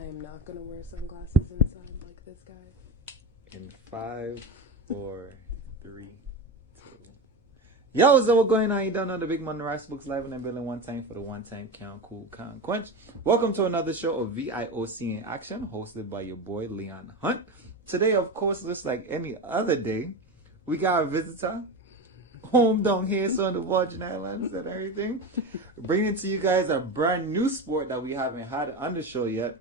I am not gonna wear sunglasses inside like this guy. In 5, 4, 3, 2. Yo, so what's going on? You don't know the big man Ras Books live in the building one time for the one time Can't Cool Can't Quench. Welcome to another show of VIOC in Action, hosted by your boy Leon Hunt. Today, of course, just like any other day, we got a visitor. Home down here, so on the Virgin Islands and everything. Bringing to you guys a brand new sport that we haven't had on the show yet.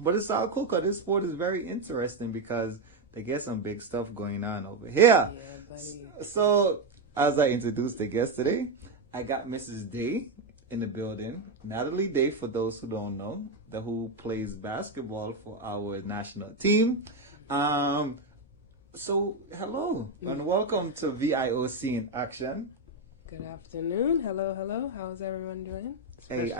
But it's all cool because this sport is very interesting because they get some big stuff going on over here. Yeah, buddy. So, as I introduced the guest today, I got Mrs. Day in the building. Natalie Day, for those who don't know, who plays basketball for our national team. So, hello and welcome to VIOC in Action. Good afternoon. Hello. How's everyone doing? Hey,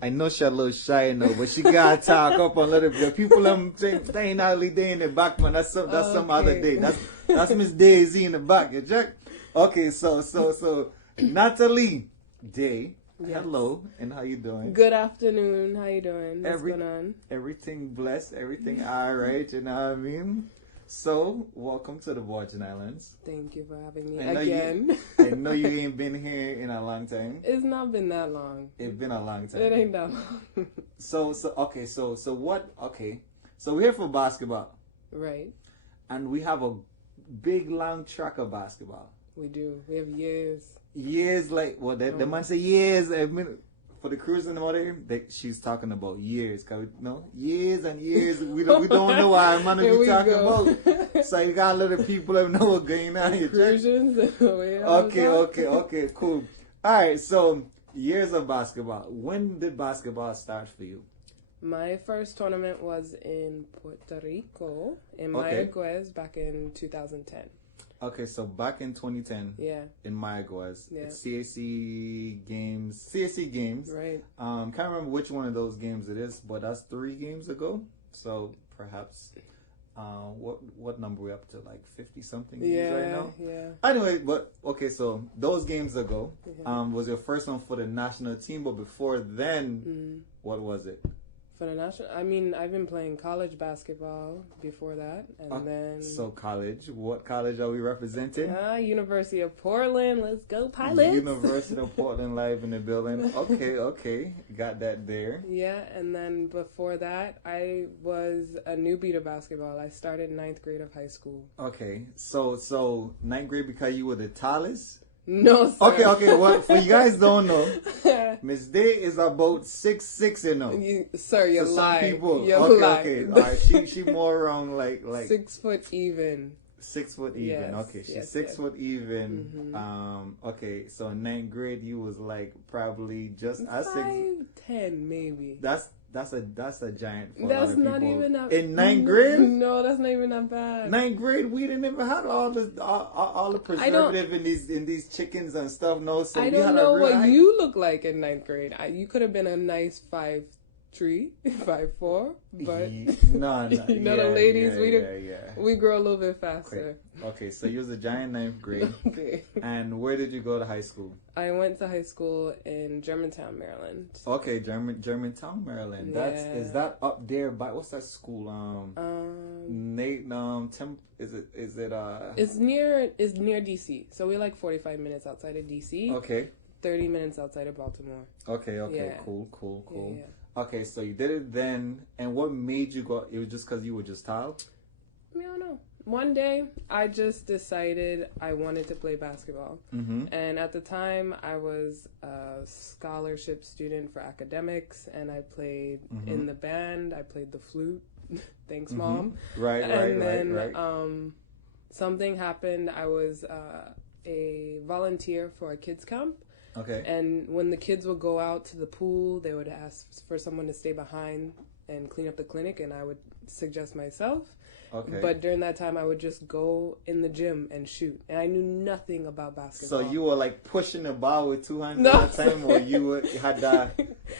I know she's a little shy now, but she gotta talk up a little bit. People saying they ain't Natalie Day in the back, man. That's some other day. That's Miss Daisy in the back. You check? Okay, so Natalie Day. Yes. Hello, and how you doing? Good afternoon. How you doing? What's going on? Everything blessed, everything all right. You know what I mean? So, welcome to the Virgin Islands. Thank you for having me again. I know you ain't been here in a long time. It's not been that long. It's been a long time. It ain't that long. So we're here for basketball. Right. And we have a big, long track of basketball. We do. We have years. Years, like, well, the man say years. I mean, for the cruise and all that, she's talking about years. Cause years and years. We don't know why man be talking about. So you got a lot of people that know what's going on here. Okay, cool. All right, so years of basketball. When did basketball start for you? My first tournament was in Puerto Rico, in Mayaguez, back in 2010. Okay, so back in 2010, in Mayaguez, CAC games. Right. Can't remember which one of those games it is, but that's 3 games ago. So perhaps, what number are we up to? Like 50 something games right now. Yeah. Anyway, but okay, so those games ago, was your first one for the national team, but before then, what was it? For the national, I mean, I've been playing college basketball before that, and then. So college, what college are we representing? University of Portland. Let's go, Pilots! University of Portland, live in the building. Okay, got that there. Yeah, and then before that, I was a newbie to basketball. I started 9th grade of high school. Okay, so 9th grade because you were the tallest. No, sir. Okay. Well, for you guys don't know, Miss Day is about 6'6", you know. You're lying. Some people. You're okay. All right, she more around like 6 foot even. 6 foot even. Yes, okay, she's 6 foot even. Okay, so in 9th grade you was like probably just 5'10" maybe. That's a giant for that's a lot of not people. even that in 9th grade. No, that's not even that bad. 9th grade, we didn't even have all the preservative in these chickens and stuff. No, so I don't know what you look like in 9th grade. You could have been a nice 5'3", 5'4", but no, you know the ladies, we grow a little bit faster. Okay, so you was a giant 9th grade. Okay. And where did you go to high school? I went to high school in Germantown, Maryland. Okay, Germantown, Maryland. Is that up there by what's that school? It's near DC. So we're like 45 minutes outside of DC. Okay. 30 minutes outside of Baltimore. Okay. Yeah. Cool. Yeah. Okay, so you did it then, and what made you go? It was just because you were just tall? I don't know. One day, I just decided I wanted to play basketball. And at the time, I was a scholarship student for academics, and I played in the band. I played the flute. Thanks, Mom. Right. And then something happened. I was a volunteer for a kids camp. Okay. And when the kids would go out to the pool, they would ask for someone to stay behind and clean up the clinic, and I would suggest myself. Okay. But during that time, I would just go in the gym and shoot, and I knew nothing about basketball. So you were like pushing the ball with 2 hands at a time, or you had that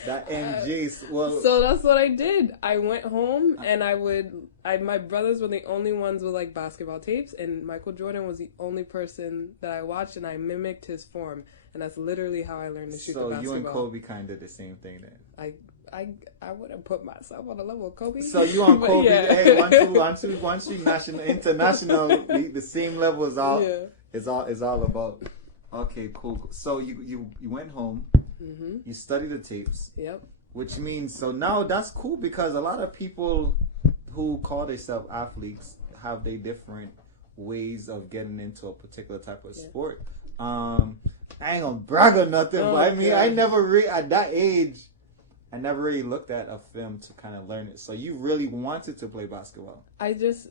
MG? Well, so that's what I did. I went home and I would My brothers were the only ones with like basketball tapes, and Michael Jordan was the only person that I watched, and I mimicked his form, and that's literally how I learned to shoot the basketball. So you and Kobe kind of did the same thing then. I wouldn't put myself on the level of Kobe. So you on Kobe? Yeah. Hey, one, two, national, international, the same level is all. Yeah. Is all about. Okay, cool. So you went home. Mm-hmm. You studied the tapes. Yep. Which means so now that's cool because a lot of people who call themselves athletes have their different ways of getting into a particular type of sport. I ain't gonna brag or nothing, but I mean, I never at that age. I never really looked at a film to kind of learn it. So you really wanted to play basketball? So you just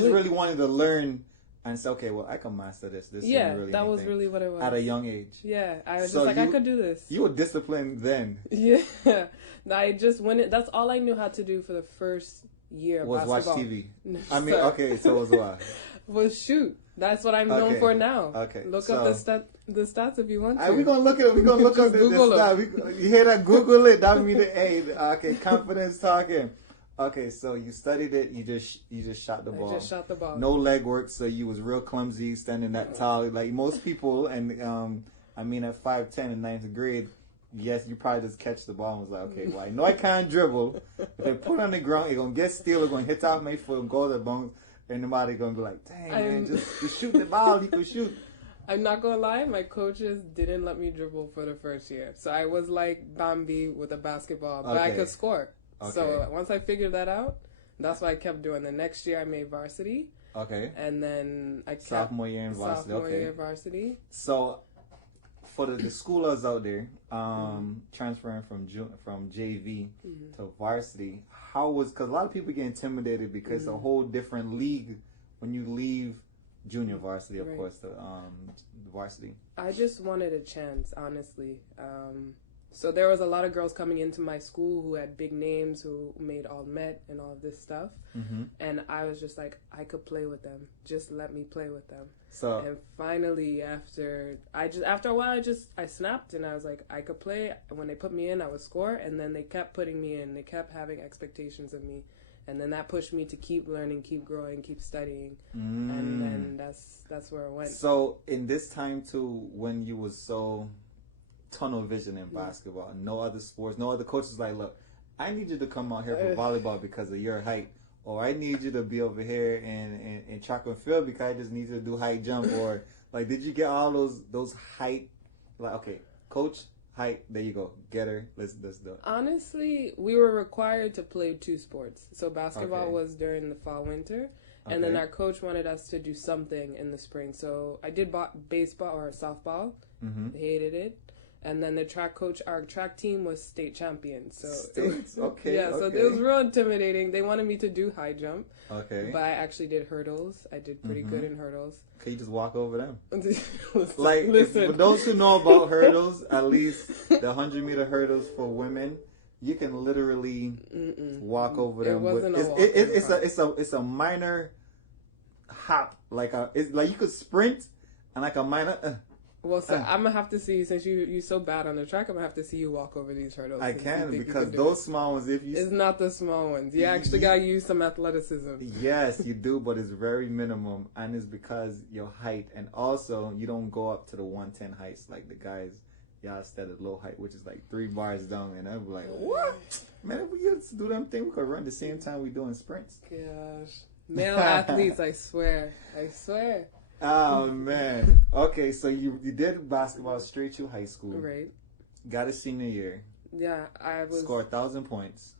really wanted to learn and say, okay, well, I can master this. This really that was really what it was. At a young age. Yeah, I was I could do this. You were disciplined then. Yeah, I just went. That's all I knew how to do for the first year of basketball. Was watch TV. I mean, okay, so it was what? Was shoot. That's what I'm known for now. Okay. Look up the stats if you want to. We're gonna look at. We're gonna look up the stats. You hear that? Google it. That mean confidence talking. Okay, so you studied it. You just shot the ball. I just shot the ball. No leg work, so you was real clumsy standing that tall. Like most people, and at 5'10" in 9th grade, yes, you probably just catch the ball and was like, okay, well, I know I can't dribble. If I put it on the ground, it's gonna get steal. It's gonna hit off my foot, go to the bones. And nobody gonna be like, dang, man, just shoot the ball. You can shoot. I'm not gonna lie, my coaches didn't let me dribble for the first year. So I was like Bambi with a basketball, but I could score. Okay. So once I figured that out, that's what I kept doing. The next year I made varsity. Okay. And then I kept sophomore year in varsity. Year varsity. So for the schoolers out there, transferring from JV to varsity, how was, because a lot of people get intimidated because it's a whole different league when you leave junior varsity, of course, the varsity. I just wanted a chance, honestly. So there was a lot of girls coming into my school who had big names, who made All-Met and all of this stuff. Mm-hmm. And I was just like, I could play with them. Just let me play with them. So, and finally, after a while, I snapped and I was like, I could play. When they put me in, I would score. And then they kept putting me in. They kept having expectations of me. And then that pushed me to keep learning, keep growing, keep studying. And then that's where it went. So in this time, too, when you was so tunnel vision in basketball, no other sports, no other coaches like, look, I need you to come out here for volleyball because of your height, or I need you to be over here in track and field because I just need you to do high jump, or like, did you get all those height, like, okay, coach, height, there you go, get her, let's do it. Honestly, we were required to play 2 sports. So basketball was during the fall, winter. And then our coach wanted us to do something in the spring. So I did baseball or softball. Hated it. And then the track coach, our track team was state champion. So so it was real intimidating. They wanted me to do high jump. Okay. But I actually did hurdles. I did pretty good in hurdles. Can you just walk over them? Listen. For those who know about hurdles, at least the 100-meter hurdles for women, you can literally walk over them. It's a minor hop, it's like you could sprint and like a minor. Well, so I'm gonna have to see, since you're so bad on the track, I'm gonna have to see you walk over these hurdles. I can, because those small ones, it's not the small ones. You actually gotta use some athleticism. Yes, you do, but it's very minimum, and it's because your height, and also you don't go up to the 110 heights like the guys. Y'all stayed at low height, which is like 3 bars down, and I'm like, what? Man, if we used to do them things, we could run the same time we doing sprints. Gosh, male athletes, I swear. Oh man. Okay, so you did basketball straight through high school. Right. Got a senior year. Yeah, I was scored 1,000 points.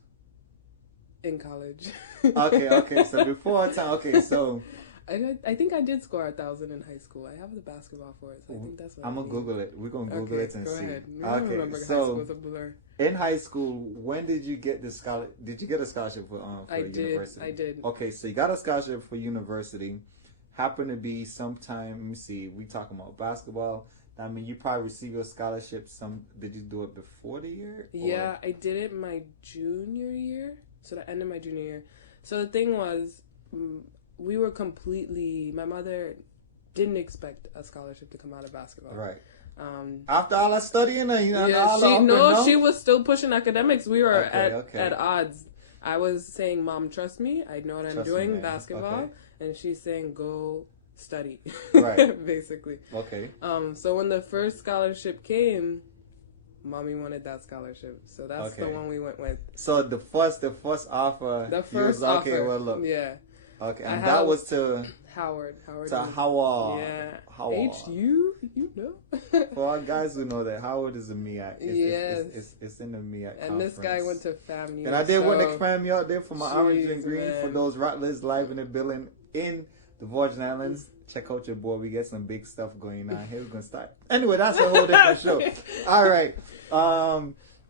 In college. Okay. So before time. Okay, so I think I did score 1,000 in high school. I have the basketball for it, so I think that's what I'm gonna Google it. We're gonna Google it and see. Ahead. I remember high school was a blur. In high school, when did you get the scholarship? Did you get a scholarship for university? I did. Okay, so you got a scholarship for university. Happened to be sometime, let me see, we talking about basketball. I mean, you probably received your scholarship. Did you do it before the year? Yeah, I did it my junior year. So the end of my junior year. So the thing was, we were my mother didn't expect a scholarship to come out of basketball. Right. After all that studying, she was still pushing academics. We were at odds. I was saying, Mom, trust me. I know what I'm doing, man. basketball. Okay. And she's saying, go study. Right. Basically. Okay. So when the first scholarship came, Mommy wanted that scholarship. So that's the one we went with. So the first offer. The first offer. Okay, well, look. Yeah. Okay, and that was to Howard. To Howard. Yeah. Howard. HU, you know. For our guys who know that, Howard is a MEAC. It's in the MEAC and conference. this guy went to FAMU. And I did want to cram you out there for my orange and green. Man. For those Rattlers live in the building in the Virgin Islands, check out your boy. We get some big stuff going on here. We're going to start. Anyway, that's a whole different show. All right.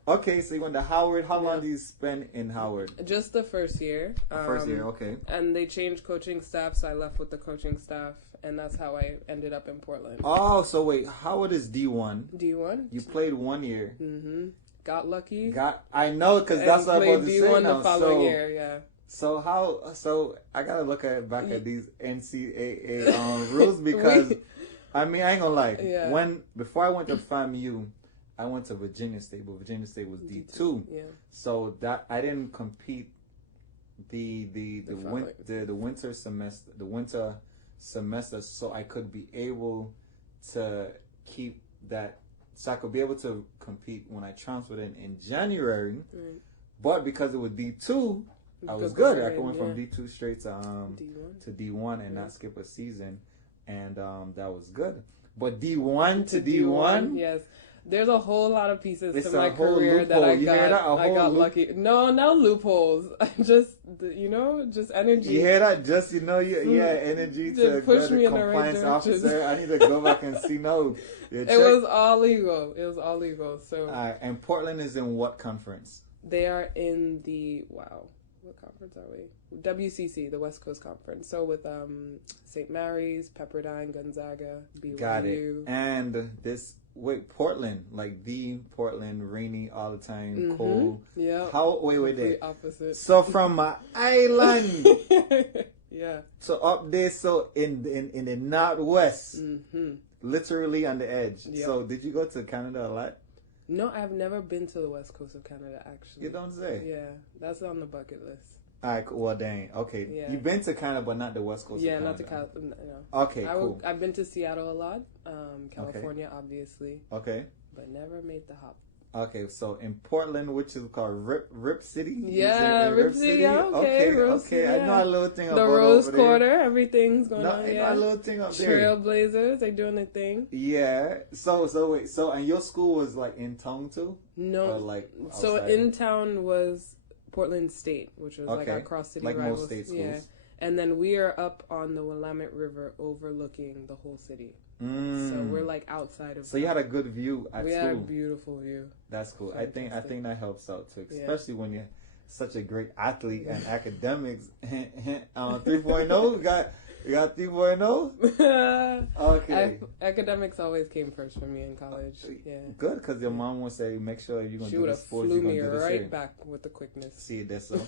Okay, so you went to Howard. How long did you spend in Howard? Just the first year. First year, okay. And they changed coaching staff, so I left with the coaching staff, and that's how I ended up in Portland. Oh, so wait, Howard is D1. D1. You played 1 year. Mm-hmm. Got lucky. I know, because that's what I was about to say D1 now. the following year, yeah. So I gotta look back at these NCAA rules because I mean I ain't gonna lie. Yeah. Before I went to FAMU, I went to Virginia State, but Virginia State was D2. Yeah. So that I didn't compete the winter semester, so I could be able to keep that. So I could be able to compete when I transferred in January. Right. But because it was D2, I was good. I went from D2 straight to D1 and not skip a season, and that was good. But D1 to D1, yes. There's a whole lot of pieces it's to my career loophole. that I got lucky. No loopholes. Just energy. You hear that? Just energy to push go me to in the right compliance direction. officer. I need to go back and see. No, it was all legal. So. And Portland is in what conference? They are in the what conference are we? WCC, the West Coast Conference. So with St. Mary's, Pepperdine, Gonzaga, BYU. Got it. And Portland, like the Portland, rainy all the time, cold. Yeah. Wait there. Opposite. So from my island, yeah. So up there, so in the northwest, literally on the edge. Yep. So did you go to Canada a lot? No, I've never been to the west coast of Canada, actually. You don't say? Yeah, that's on the bucket list. All right, cool. Well, dang. Okay. Yeah. You've been to Canada, but not the west coast of Canada. Yeah, not to Canada. No. Okay, cool. I've been to Seattle a lot, California, obviously. Okay. But never made the hop. Okay, so in Portland, which is called Rip City? Yeah, Rip City. Yeah, okay. Okay. Yeah. I know a little thing about the Rose Quarter, everything going on. I know a little thing up there. Trailblazers, they doing their thing. Yeah. So wait. So and your school was like in town too? No. Or like outside? So in town was Portland State, which was like our cross city rivals. Like most state schools. Yeah. And then we are up on the Willamette River overlooking the whole city. So we're like outside of. So you had a good view at school. We had a beautiful view. That's cool. Fantastic. I think that helps out too, especially when you're such a great athlete and academics. 3.0, you got 3.0. Okay. Academics always came first for me in college. Yeah. Good, because your mom would say, make sure you're gonna do the sports. She would have flew me right back with the quickness. See, that's so.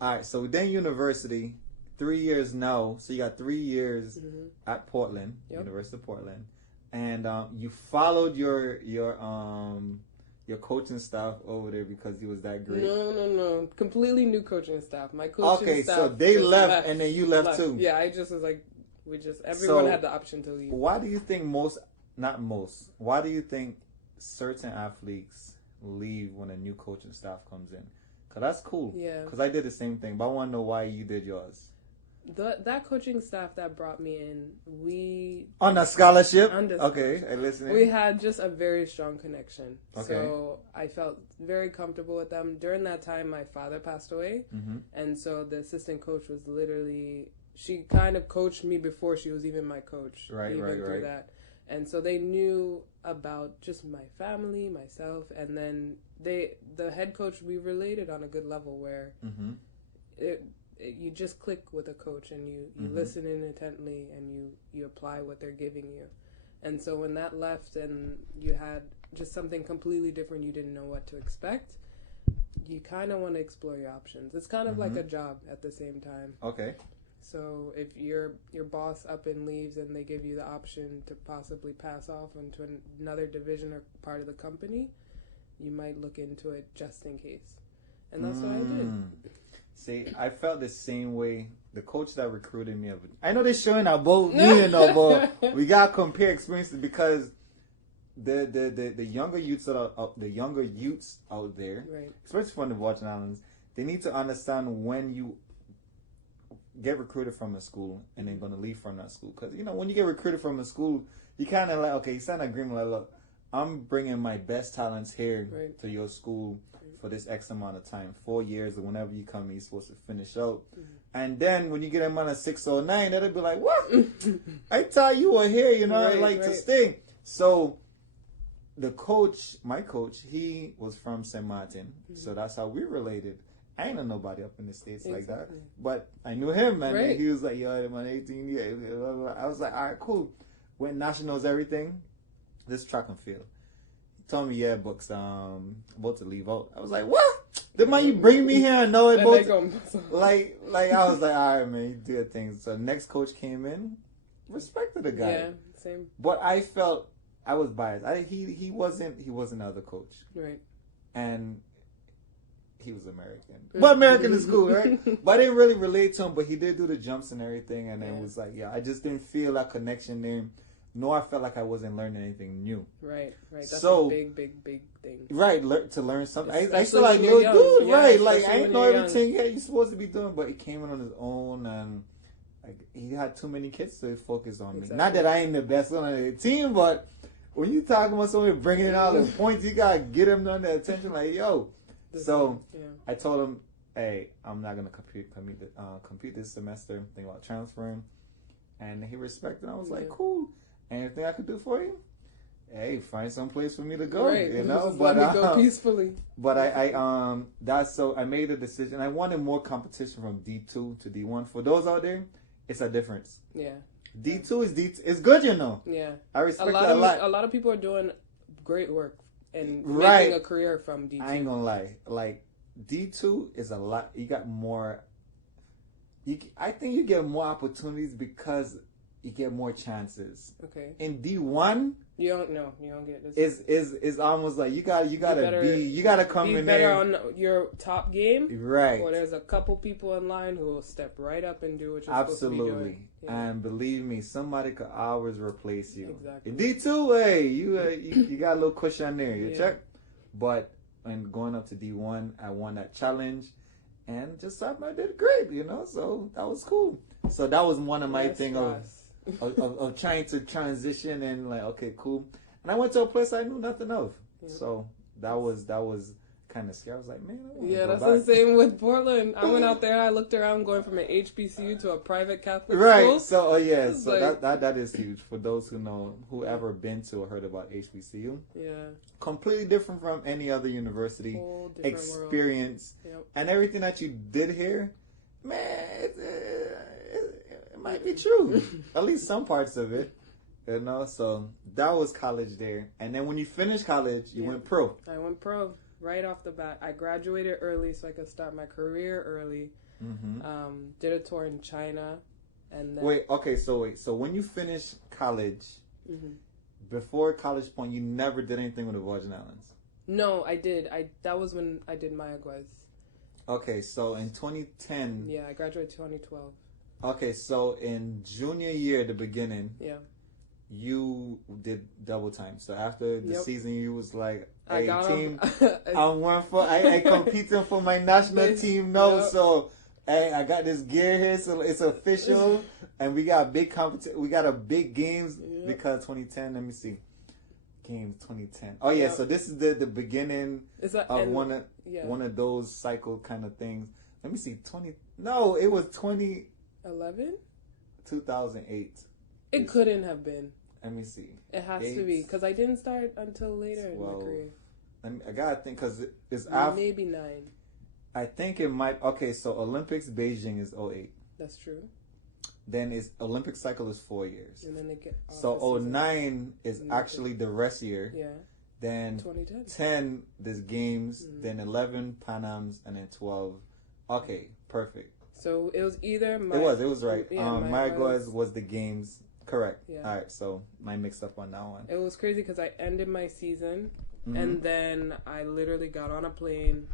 All right. So then university. 3 years now, so you got 3 years at Portland, University of Portland, and you followed your coaching staff over there because he was that great. No, completely new coaching staff. My coaching staff. So they left, and then you left too. Yeah, I just was like, everyone had the option to leave. Why do you think why do you think certain athletes leave when a new coaching staff comes in? Because that's cool. Yeah. Because I did the same thing, but I want to know why you did yours. That coaching staff that brought me in, we on a scholarship. Okay, and listening. We had just a very strong connection. Okay. So I felt very comfortable with them. During that time, my father passed away, and so the assistant coach was she kind of coached me before she was even my coach. Right. That. And so they knew about just my family, myself, and then the head coach, we related on a good level where you just click with a coach and you listen in intently and you apply what they're giving you. And so when that left and you had just something completely different, you didn't know what to expect, you kind of want to explore your options. It's kind of like a job at the same time. Okay. So if your boss up and leaves and they give you the option to possibly pass off into another division or part of the company, you might look into it just in case. And that's what I did. See, I felt the same way. The coach that recruited me, I know they're showing our both me and but we gotta compare experiences because the younger youths out there, right. especially from the Virgin Islands, they need to understand when you get recruited from a school and then going to leave from that school. Because when you get recruited from a school, you kind of like, okay, you sign an agreement like, look, I'm bringing my best talents here right. to your school for this X amount of time, 4 years, or whenever you come, you're supposed to finish out. And then when you get them on a 609, that'll be like, what? I thought you were here, right, to stay. So the coach, my coach, he was from St. Martin, so that's how we related. I ain't know nobody up in the States like that, but I knew him, and then he was like, yo, I'm on 18 years. I was like, all right, cool. Went nationals, everything. This track and field. He told me, yeah, Bucks, about to leave out. I was like, what? The man you bring me here and know about like I was like, all right, man, you do your thing. So the next coach came in, respected the guy. Yeah, same. But I felt I was biased. He wasn't the other coach. Right. And he was American. But American is cool, right? But I didn't really relate to him, but he did do the jumps and everything, and then was like, yeah, I just didn't feel that connection there. No, I felt like I wasn't learning anything new. Right. That's so, a big thing. Right, to learn something. I still like little dude, right? Like I didn't know everything you're supposed to be doing, but he came in on his own, and like he had too many kids to focus on me. Not that I ain't the best one on the team, but when you talking about somebody bringing in all the points, you gotta get him on the attention. Like, yo. So I told him, hey, I'm not gonna compete this semester. Think about transferring, and he respected. I was like, cool. Anything I could do for you? Hey, find some place for me to go. Right. But let me go peacefully. But I made a decision. I wanted more competition from D2 to D1. For those out there, it's a difference. Yeah. D2 is D2. It's good, Yeah. I respect that a lot. A lot of people are doing great work and making a career from D2. I ain't gonna lie. Like D2 is a lot. You got more. I think you get more opportunities because you get more chances. Okay. In D1, you don't get this. Is almost like you gotta come in better there on your top game, right? Or there's a couple people in line who will step right up and do what you're supposed to be doing. Yeah. And believe me, somebody could always replace you. Exactly. In D2, hey, you got a little cushion there. You check, but when going up to D1, I won that challenge, and just I did great. So that was cool. So that was one of my thing of trying to transition and like, okay, cool. And I went to a place I knew nothing of. Yeah. So that was kind of scary. I was like, man, that's the same with Portland. I went out there, I looked around going from an HBCU to a private Catholic school. So that is huge for those who ever been to or heard about HBCU. Yeah. Completely different from any other university experience. Yep. And everything that you did here, man, it might be true. At least some parts of it. So that was college there. And then when you finished college, you went pro. I went pro right off the bat. I graduated early so I could start my career early. Mm-hmm. Did a tour in China. And then So when you finished college, before College Point, you never did anything with the Virgin Islands? No, I did. That was when I did Mayaguez. Okay, so in 2010... Yeah, I graduated 2012. Okay, so in junior year, the beginning... Yeah. You did double time. So after the season, you was like, "Hey, team, I competing for my national team. So hey, I got this gear here, so it's official, and we got big competition. We got a big games because 2010. Let me see, games 2010. Oh yeah, so this is the beginning of one of those cycle kind of things. Let me see, it was 2011, 2008. It couldn't have been. Let me see. It has to be because I didn't start until later in my career. I gotta think because it's maybe 9. I think it might. Okay, so Olympics Beijing is 08. That's true. Then it's Olympic cycle is 4 years. And then they get so 09 is actually the rest year. Yeah. Then 10 there's games. Then 11 Panams and then 12. Okay, perfect. So it was either it was right. Yeah, Mayaguez was the games. Correct. Yeah. All right, so I mixed up on that one. It was crazy because I ended my season, and then I literally got on a plane,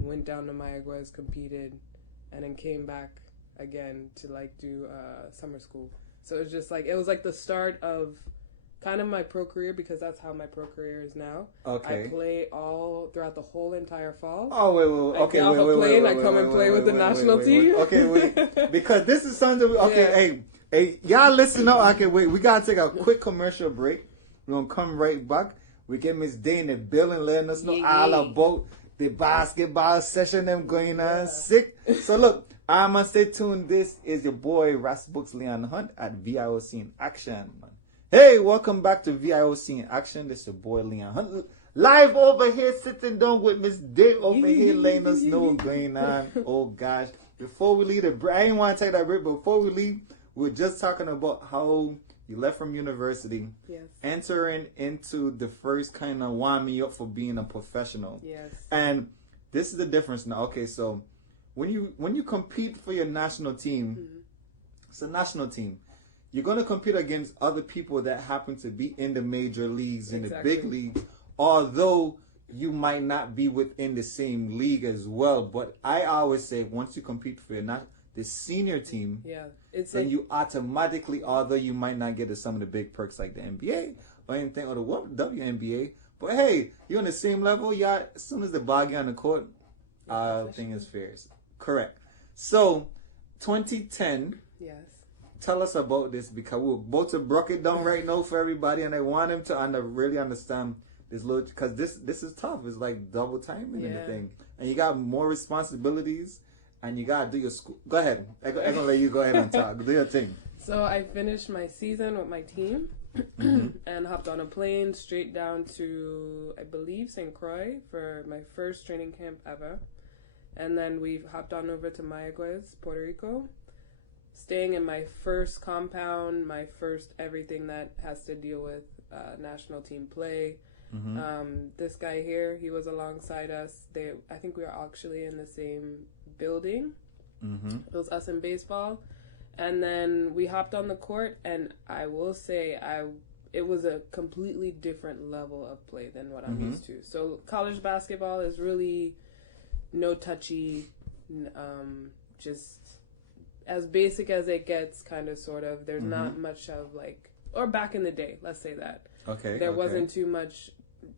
went down to Mayaguez, competed, and then came back again to like do summer school. So it was just like, it was like the start of kind of my pro career, because that's how my pro career is now. Okay. I play all throughout the whole entire fall. Oh, wait. Okay, I come and play with the national team. Okay, wait. Because this is something, okay, hey, y'all listen up. Okay, wait, we got to take a quick commercial break. We're going to come right back. We get Miss Day in the building letting us know all about the basketball session them going on sick. So look, I'm going to stay tuned. This is your boy, Ras Books Leon Hunt at VIOC in Action. Hey, welcome back to VIOC in Action. This is your boy, Leon Hunt. Live over here, sitting down with Miss Dave over here, letting us know what's going on. Oh, gosh. Before we leave the break, I didn't want to take that break, but before we leave, we're just talking about how you left from university, entering into the first kind of wind me up for being a professional. Yes. And this is the difference now. Okay, so when you compete for your national team, it's a national team. You're going to compete against other people that happen to be in the major leagues, in the big league, although you might not be within the same league as well. But I always say, once you compete for the senior team, it's then like, you automatically, although you might not get some of the big perks like the NBA or anything, or the WNBA, but hey, you're on the same level. Yeah, as soon as the ball get on the court, thing is fair. Correct. So, 2010. Yes. Tell us about this, because we're about to break it down right now for everybody, and I want them to really understand this little, because this is tough. It's like double timing and everything, and you got more responsibilities, and you gotta do your school. Go ahead. I'm gonna let you go ahead and talk. Do your thing. So I finished my season with my team and hopped on a plane straight down to, I believe, St. Croix for my first training camp ever, and then we hopped on over to Mayaguez, Puerto Rico, staying in my first compound, my first everything that has to deal with national team play. This guy here, he was alongside us. I think we were actually in the same building. It was us in baseball. And then we hopped on the court, and I will say it was a completely different level of play than what I'm used to. So college basketball is really no touchy, just as basic as it gets, kind of, sort of. There's not much of like, or back in the day, let's say that. Okay. There wasn't too much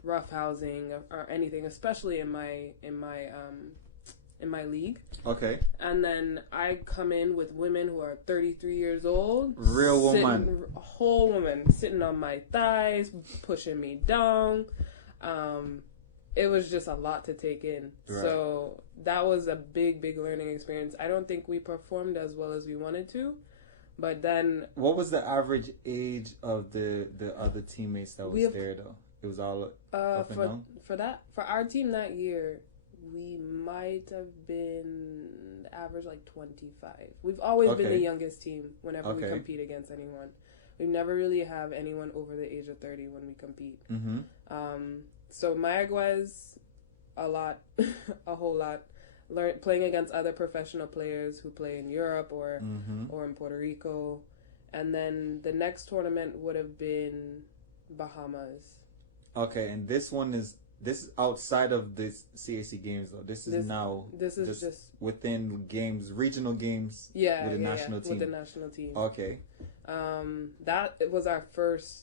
rough housing or anything, especially in my league. Okay. And then I come in with women who are 33 years old. Real woman. A whole woman sitting on my thighs, pushing me down. It was just a lot to take in. Right. So that was a big, big learning experience. I don't think we performed as well as we wanted to. But then... What was the average age of the other teammates that was there, though? It was all up and down? For our team that year, we might have been average like 25. We've always been the youngest team whenever we compete against anyone. We never really have anyone over the age of 30 when we compete. So Mayaguez, a whole lot. Playing against other professional players who play in Europe or in Puerto Rico. And then the next tournament would have been Bahamas. Okay, and this is outside of this CAC games, though. This is just within games, regional games with the national team. With the national team. Okay. That was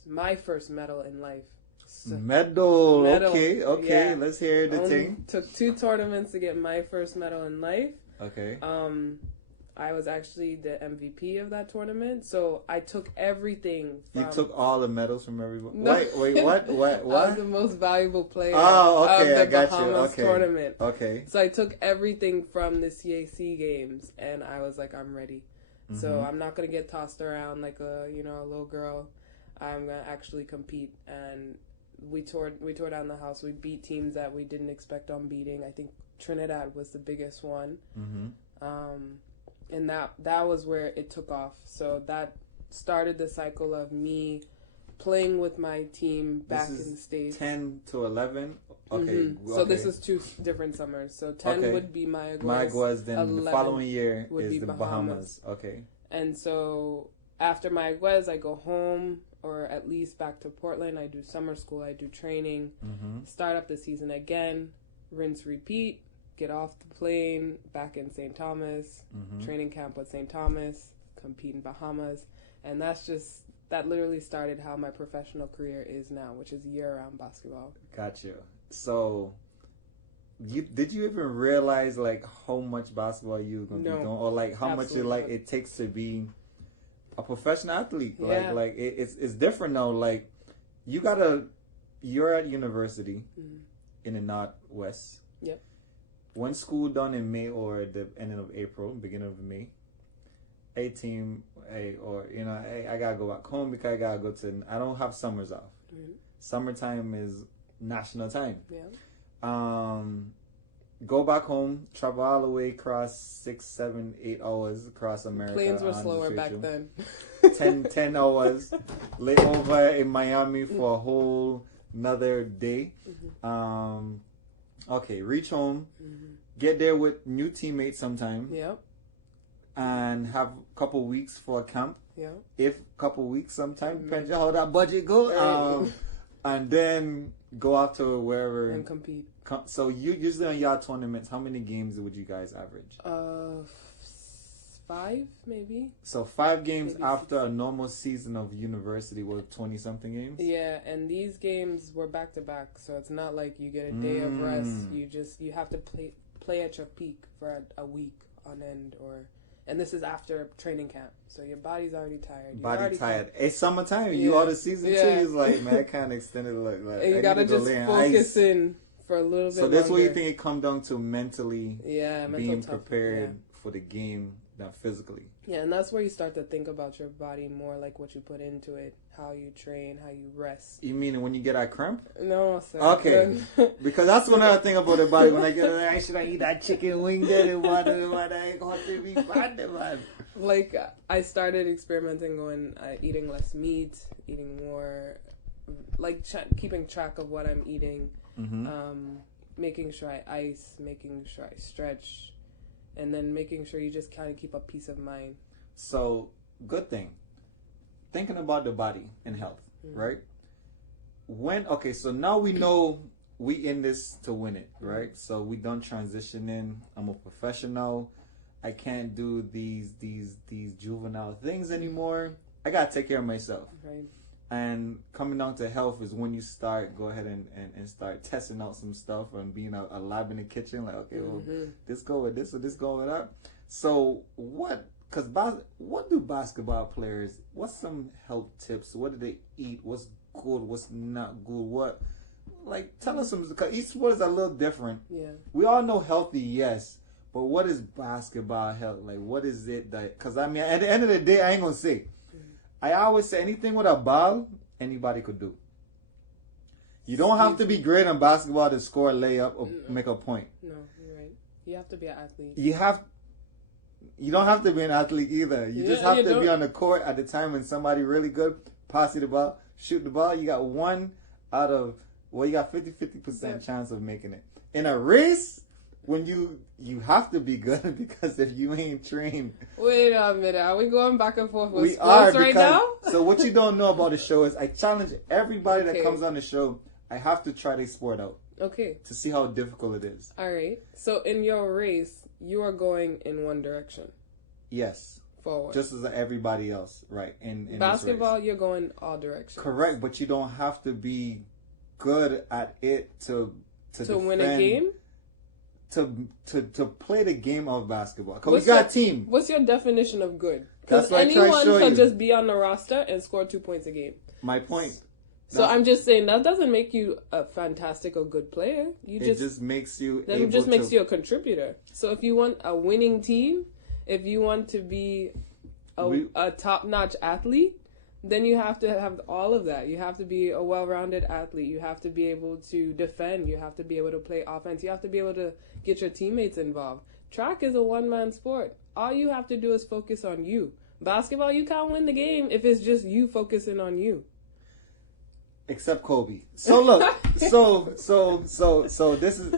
my first medal in life. Medal. Okay. Yeah. Let's hear the thing. Took 2 tournaments to get my first medal in life. Okay. I was actually the MVP of that tournament, so I took everything. You took all the medals from everyone? No. Wait, what? I was the most valuable player of the Bahamas tournament. Okay. So I took everything from the CAC games, and I was like, I'm ready. So I'm not going to get tossed around like a little girl. I'm going to actually compete, and we tore down the house. We beat teams that we didn't expect on beating. I think Trinidad was the biggest one. And that was where it took off. So that started the cycle of me playing with my team back in the States. 10 to 11? Okay. So this is 2 different summers. So 10 would be Mayaguez, then the following year is the Bahamas. Okay. And so after Mayaguez, I go home, or at least back to Portland. I do summer school, I do training, start up the season again, rinse, repeat, get off the plane back in St. Thomas, training camp with St. Thomas, compete in Bahamas, and that literally started how my professional career is now, which is year-round basketball. Gotcha. So, did you even realize like how much basketball you were gonna be doing, or like how much it takes to be a professional athlete? Yeah. Like it's different now. Like you're at university in the Northwest. Yep. When school done in May or the ending of April, beginning of May, I gotta go back home because I don't have summers off. Summertime is national time. Yeah. Go back home, travel all the way across 6, 7, 8 hours across America. Planes were slower back then. 10 hours. Lay over in Miami for a whole another day. Okay, reach home, get there with new teammates sometime. Yep. And have a couple weeks for a camp. Yeah. If a couple weeks sometime, depends on how that budget go. And then go out to wherever and compete. So you usually on your tournaments, how many games would you guys average? 5 maybe. So 5 games maybe after 6. a normal season of university with 20 something games? Yeah, and these games were back to back, so it's not like you get a day of rest. You have to play at your peak for a week on end, and this is after training camp, so your body's already tired. Tired. It's summertime. You out of season 2. It's like, man, I can't extend it. Like and you gotta just focus in for a little bit. So that's what you think it come down to mentally. Yeah, being prepared for the game than physically. Yeah, and that's where you start to think about your body more, like what you put into it, how you train, how you rest. You mean when you get that cramp? No, sir. Okay, because that's one other thing about the body. When I get it, I should eat that chicken wing. Like I started experimenting eating less meat, eating more, like keeping track of what I'm eating, making sure I ice, making sure I stretch. And then making sure you just kind of keep a peace of mind. So, good thing. Thinking about the body and health, right? So now we know we in this to win it, right? So we done transition in. I'm a professional. I can't do these juvenile things anymore. I gotta take care of myself. Right. And coming down to health is when you go ahead and start testing out some stuff and being a lab in the kitchen. Like, okay, well, this go with this or this go with that. So what do basketball players, what's some health tips? What do they eat? What's good? What's not good? Tell us some, because each sport is a little different. Yeah. We all know healthy, yes. But what is basketball health? Like, what is it that, because I mean, at the end of the day, I ain't going to say. I always say anything with a ball, anybody could do. You don't have to be great in basketball to score a layup or make a point. No, you're right. You have to be an athlete. You don't have to be an athlete either. You just have to be on the court at the time when somebody really good pass you the ball, shoot the ball. You got you got 50% chance of making it. In a race, when you have to be good, because if you ain't trained. Wait a minute, are we going back and forth with sports right now? So what you don't know about the show is I challenge everybody that comes on the show. I have to try their sport out. Okay. To see how difficult it is. All right. So in your race, you are going in one direction. Yes. Forward. Just as everybody else, right? In basketball, you're going all directions. Correct, but you don't have to be good at it to win a game. To play the game of basketball. Because we got a team. What's your definition of good? Because anyone can just be on the roster and score 2 points a game. My point. So I'm just saying that doesn't make you a fantastic or good player. It just makes you makes you a contributor. So if you want a winning team, if you want to be a top-notch athlete, then you have to have all of that. You have to be a well-rounded athlete. You have to be able to defend. You have to be able to play offense. You have to be able to get your teammates involved. Track is a one-man sport. All you have to do is focus on you. Basketball, you can't win the game if it's just you focusing on you. Except Kobe. So look, so this is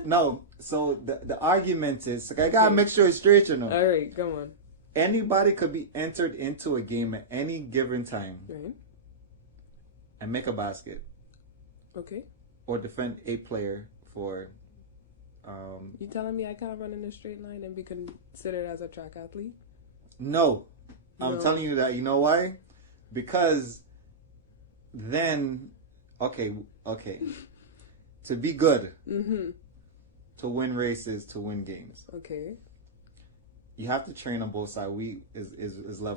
so the argument is, I gotta make sure it's straight, you know. All right, come on. Anybody could be entered into a game at any given time, right, and make a basket. Okay. Or defend a player for You telling me I can't run in a straight line and be considered as a track athlete? No. I'm telling you that. You know why? Because then, okay. To be good, to win races, to win games, okay, you have to train on both sides. Is level.